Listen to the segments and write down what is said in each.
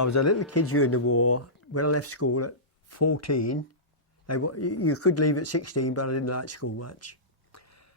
I was a little kid during the war. When I left school at 14, you could leave at 16, but I didn't like school much.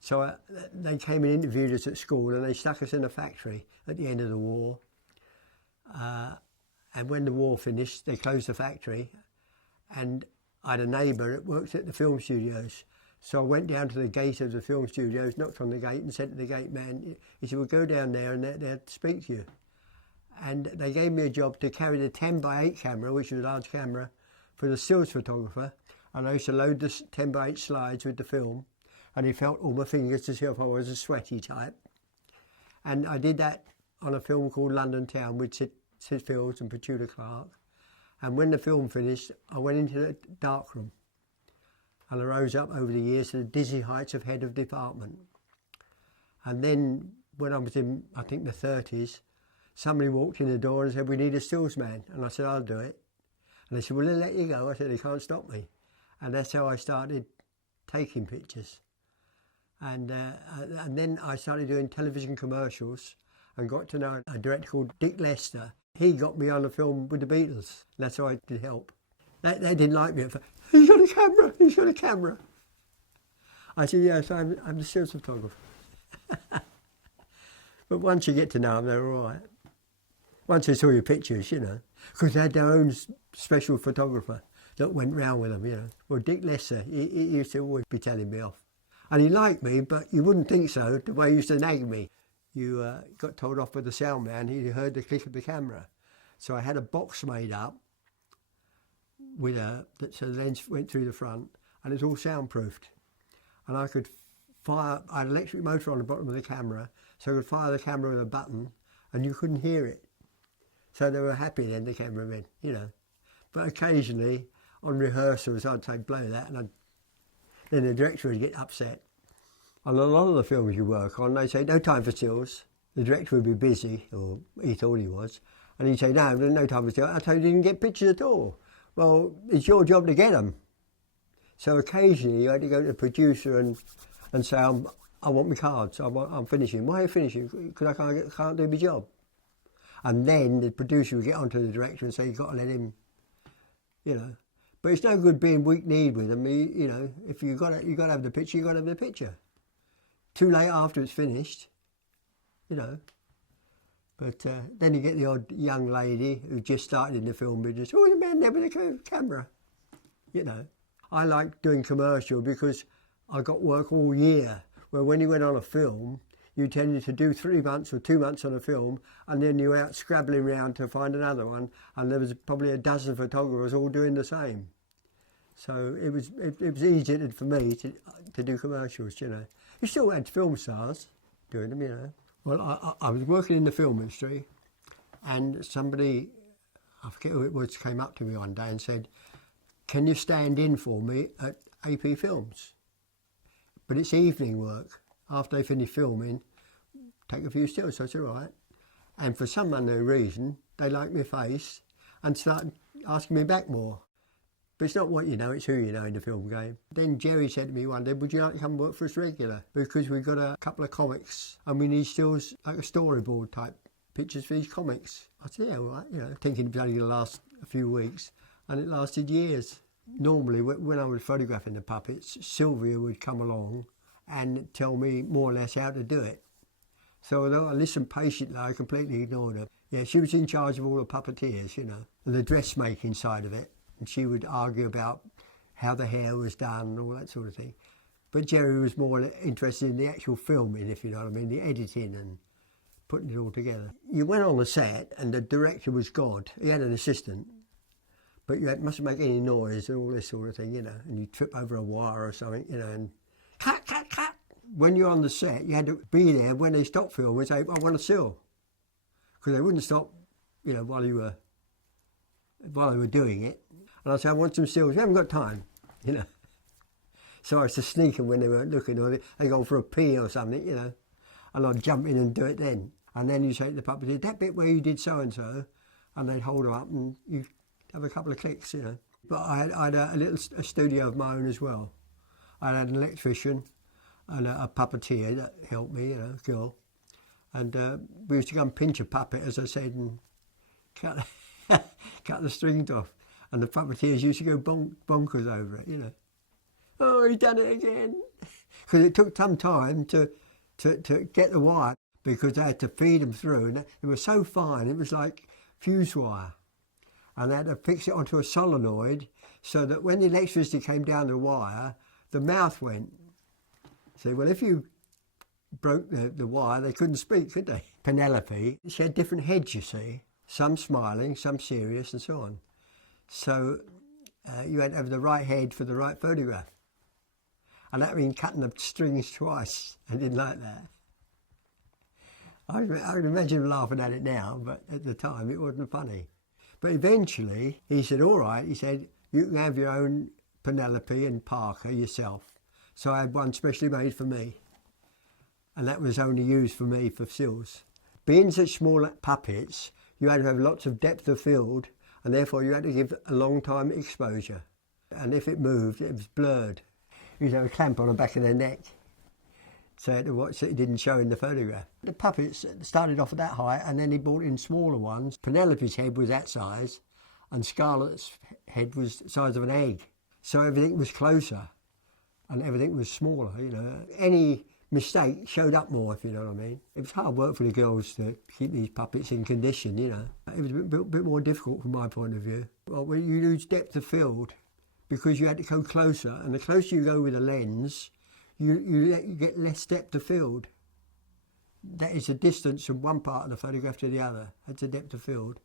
So they came and interviewed us at school, and they stuck us in a factory at the end of the war. And when the war finished, they closed the factory, and I had a neighbour that worked at the film studios. So I went down to the gate of the film studios, knocked on the gate and said to the gate man, he said, well, go down there and they'll speak to you. And they gave me a job to carry the 10x8 camera, which was a large camera, for the stills photographer. And I used to load the 10x8 slides with the film, and he felt all my fingers to see if I was a sweaty type. And I did that on a film called London Town with Sid Fields and Petula Clark. And when the film finished, I went into the darkroom and I rose up over the years to the dizzy heights of head of department. And then when I was in, I think, the 30s, somebody walked in the door and said, we need a stills man. And I said, I'll do it. And they said, well, they'll let you go. I said, they can't stop me. And that's how I started taking pictures. And then I started doing television commercials and got to know a director called Dick Lester. He got me on a film with the Beatles. That's how I could help. They didn't like me at first. He's got a camera, he's got a camera. I said, yes, I'm the stills photographer. But once you get to know them, they're all right. Once they saw your pictures, you know, because they had their own special photographer that went round with them, you know. Well, Dick Lester, he used to always be telling me off. And he liked me, but you wouldn't think so, the way he used to nag me. You got told off by the sound man, he heard the click of the camera. So I had a box made up with so the lens went through the front, and it's all soundproofed. And I could fire, I had an electric motor on the bottom of the camera, so I could fire the camera with a button, and you couldn't hear it. So they were happy then, the cameramen, you know. But occasionally, on rehearsals, I'd say, blow that, and then the director would get upset. On a lot of the films you work on, they say, no time for stills. The director would be busy, or he thought he was, and he'd say, no, there's no time for stills. I told you didn't get pictures at all. Well, it's your job to get them. So occasionally you had to go to the producer and say, I want my cards, I'm finishing. Why are you finishing? Because I can't do my job. And then the producer would get onto the director and say, you've got to let him, you know. But it's no good being weak-kneed with them. You know, if you've got to have the picture, you've got to have the picture. Too late after it's finished, you know. But then you get the odd young lady who just started in the film business. Oh, the man there with a camera, you know. I like doing commercial because I got work all year. Where when you went on a film, you tended to do 3 months or 2 months on a film, and then you were out scrabbling around to find another one, and there was probably a dozen photographers all doing the same. So it was easier for me to do commercials, you know. You still had film stars doing them, you know. Well, I was working in the film industry, and somebody, I forget who it was, came up to me one day and said, can you stand in for me at AP Films? But it's evening work. After they finish filming, take a few stills. So I said, all right. And for some unknown reason, they liked my face and started asking me back more. But it's not what you know, it's who you know in the film game. Then Jerry said to me one day, would you like to come work for us regular? Because we've got a couple of comics and we need stills, like a storyboard type pictures for these comics. I said, yeah, all right, you know, thinking it was only going to last a few weeks, and it lasted years. Normally, when I was photographing the puppets, Sylvia would come along and tell me more or less how to do it. So although I listened patiently, I completely ignored her. Yeah, she was in charge of all the puppeteers, you know, and the dressmaking side of it. And she would argue about how the hair was done and all that sort of thing. But Jerry was more interested in the actual filming, if you know what I mean, the editing and putting it all together. You went on the set and the director was God. He had an assistant, but you mustn't make any noise and all this sort of thing, you know, and you trip over a wire or something, you know, and cut, cut, cut. When you're on the set, you had to be there when they stopped filming and say, I want a still. Because they wouldn't stop, you know, while they were doing it. And I'd say, I want some stills. We haven't got time, you know. So I used to sneak them when they weren't looking, or they go for a pee or something, you know. And I'd jump in and do it then. And then you say to the puppeteer, that bit where you did so-and-so, and they'd hold them up and you have a couple of clicks, you know. But I had a studio of my own as well. I had an electrician and a puppeteer that helped me, you know, a girl. And we used to go and pinch a puppet, as I said, and cut cut the strings off. And the puppeteers used to go bonkers over it, you know. Oh, he done it again. Because it took some time to get the wire, because they had to feed them through. And it was so fine, it was like fuse wire. And they had to fix it onto a solenoid so that when the electricity came down the wire, the mouth went. So, well, if you broke the wire, they couldn't speak, could they? Penelope, she had different heads, you see. Some smiling, some serious, and so on. So you had to have the right head for the right photograph. And that means cutting the strings twice. I didn't like that. I can imagine him laughing at it now, but at the time it wasn't funny. But eventually he said, all right, he said, you can have your own Penelope and Parker yourself. So I had one specially made for me. And that was only used for me for stills. Being such small puppets, you had to have lots of depth of field, and therefore you had to give a long time exposure. And if it moved, it was blurred. You had a clamp on the back of their neck, so you had to watch that it didn't show in the photograph. The puppets started off at that height, and then he brought in smaller ones. Penelope's head was that size, and Scarlett's head was the size of an egg. So everything was closer, and everything was smaller, you know. Any mistake showed up more, if you know what I mean. It was hard work for the girls to keep these puppets in condition, you know. It was a bit more difficult from my point of view. Well, when you lose depth of field, because you had to go closer, and the closer you go with a lens, you get less depth of field. That is the distance from one part of the photograph to the other. That's the depth of field.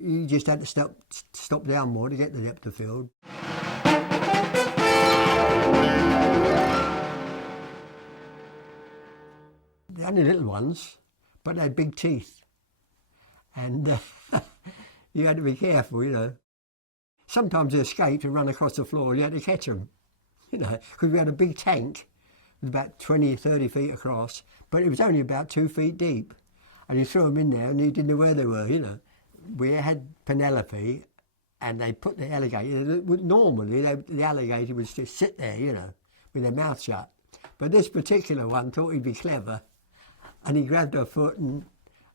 You just had to stop down more to get the depth of field. They're only little ones, but they had big teeth. And you had to be careful, you know. Sometimes they escaped and run across the floor and you had to catch them, you know, because we had a big tank, it was about 20, 30 feet across, but it was only about 2 feet deep. And you threw them in there and you didn't know where they were, you know. We had Penelope and they put the alligator, normally the alligator would just sit there, you know, with their mouth shut. But this particular one thought he'd be clever, and he grabbed her foot, and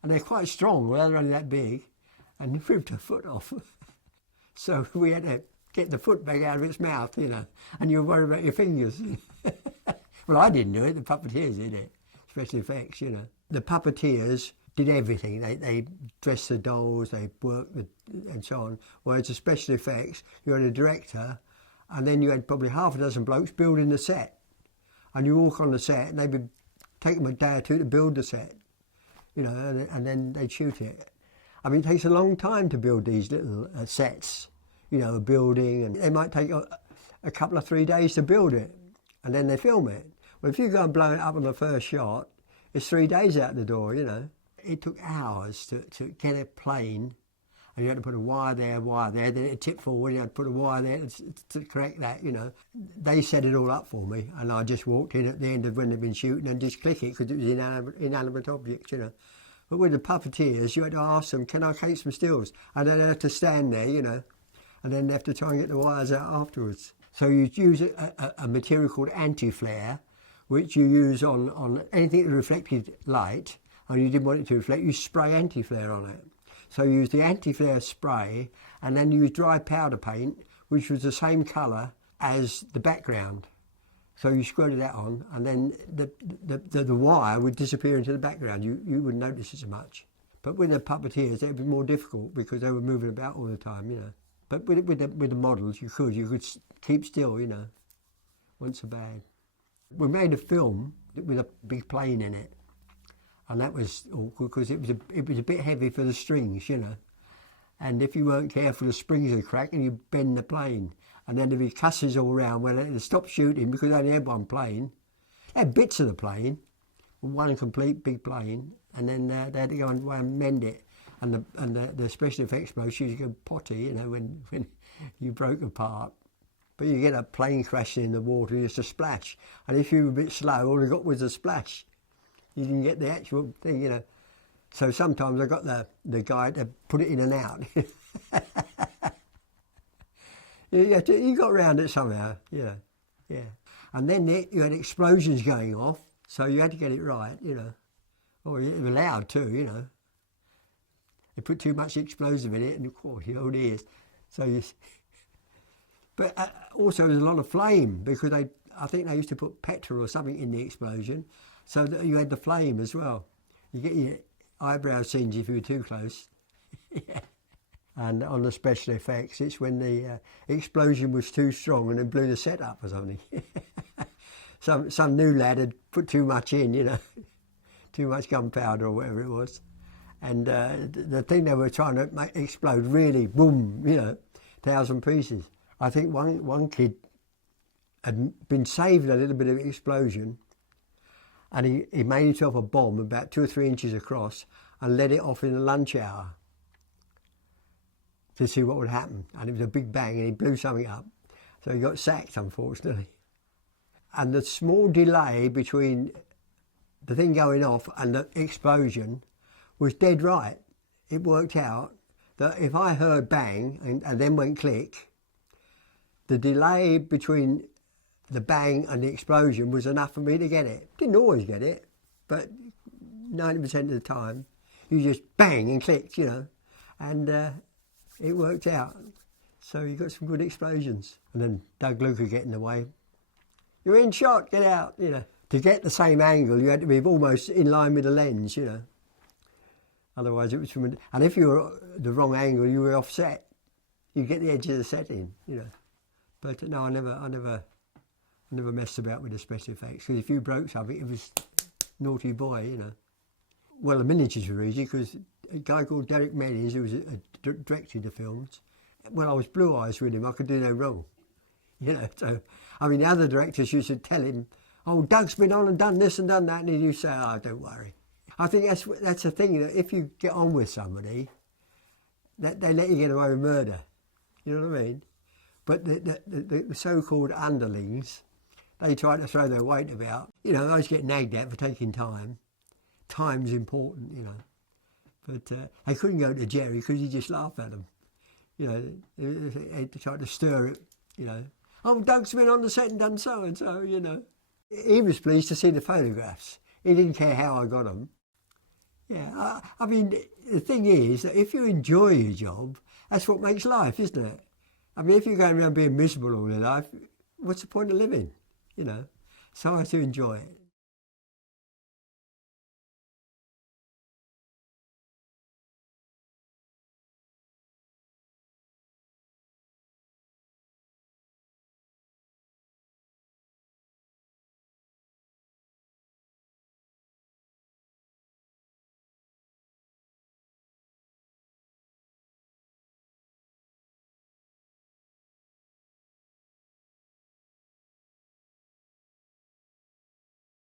they're quite strong, well, they're only that big, and he ripped her foot off. So we had to get the foot back out of its mouth, you know, and you were worried about your fingers. Well, I didn't do it, the puppeteers did it, special effects, you know. The puppeteers did everything. They dressed the dolls, they worked and so on, whereas the special effects, you had a director, and then you had probably half a dozen blokes building the set. And you walk on the set, and they would take them a day or two to build the set, you know, and then they'd shoot it. I mean, it takes a long time to build these little sets, you know, a building, and it might take a couple of 3 days to build it, and then they film it. Well, if you go and blow it up on the first shot, it's 3 days out the door, you know. It took hours to get a plane, and you had to put a wire there, then it tipped forward, you had to put a wire there to correct that, you know. They set it all up for me, and I just walked in at the end of when they'd been shooting and just click it, because it was inanimate objects, you know. But with the puppeteers, you had to ask them, can I take some stills? And then they had to stand there, you know, and then they have to try and get the wires out afterwards. So you use a material called anti-flare, which you use on anything that reflected light, and you didn't want it to reflect, you spray anti-flare on it. So you use the anti-flare spray, and then you use dry powder paint, which was the same colour as the background. So you squirted that on, and then the wire would disappear into the background. You wouldn't notice it so much. But with the puppeteers, it would be more difficult because they were moving about all the time, you know. But with the models, you could keep still, you know. Wasn't so bad. We made a film with a big plane in it, and that was awkward because it was a bit heavy for the strings, you know. And if you weren't careful, the springs would crack and you bend the plane. And then there'd be cusses all round where they stopped shooting because they only had one plane. They had bits of the plane, one complete big plane, and then they had to go and mend it. And the special effects blokes used to go potty, you know, when you broke apart. But you get a plane crashing in the water, just a splash. And if you were a bit slow, all you got was a splash. You didn't get the actual thing, you know. So sometimes I got the guy to put it in and out. You got around it somehow, yeah. And then you had explosions going off, so you had to get it right, you know. Or you were loud too, you know. They put too much explosive in it, and oh dear. So you. But also there's a lot of flame because I think they used to put petrol or something in the explosion, so that you had the flame as well. You get your eyebrows singed if you were too close. Yeah. And on the special effects, it's when the explosion was too strong and it blew the set up or something. Some new lad had put too much in, you know, too much gunpowder or whatever it was. And the thing they were trying to make explode really, boom, you know, 1,000 pieces. I think one kid had been saved a little bit of explosion, and he made himself a bomb about 2 or 3 inches across and let it off in the lunch hour to see what would happen. And it was a big bang, and he blew something up. So he got sacked, unfortunately. And the small delay between the thing going off and the explosion was dead right. It worked out that if I heard bang and then went click, the delay between the bang and the explosion was enough for me to get it. Didn't always get it, but 90% of the time, you just bang and clicked, you know, and it worked out. So you got some good explosions. And then Doug Luke would get in the way. You're in shot, get out, you know. To get the same angle, you had to be almost in line with the lens, you know. Otherwise, it was from... And if you were the wrong angle, you were offset. You get the edge of the setting, you know. But no, I never messed about with the special effects. Because if you broke something, it was naughty boy, you know. Well, the miniatures were easy because a guy called Derek Menzies, who was directed the films, well, I was blue eyes with him. I could do no wrong, you know. So, I mean, the other directors used to tell him, "Oh, Doug's been on and done this and done that," and he'd say, "Oh, don't worry." I think that's the thing, that if you get on with somebody, that they let you get away with murder. You know what I mean? But the so-called underlings, they try to throw their weight about. You know, those get nagged at for taking time. Time's important, you know. But they couldn't go to Jerry because he just laughed at them. You know, they tried to stir it, you know. "Oh, Doug's been on the set and done so-and-so," you know. He was pleased to see the photographs. He didn't care how I got them. Yeah, I mean, the thing is that if you enjoy your job, that's what makes life, isn't it? I mean, if you're going around being miserable all your life, what's the point of living, you know? So I have to enjoy it.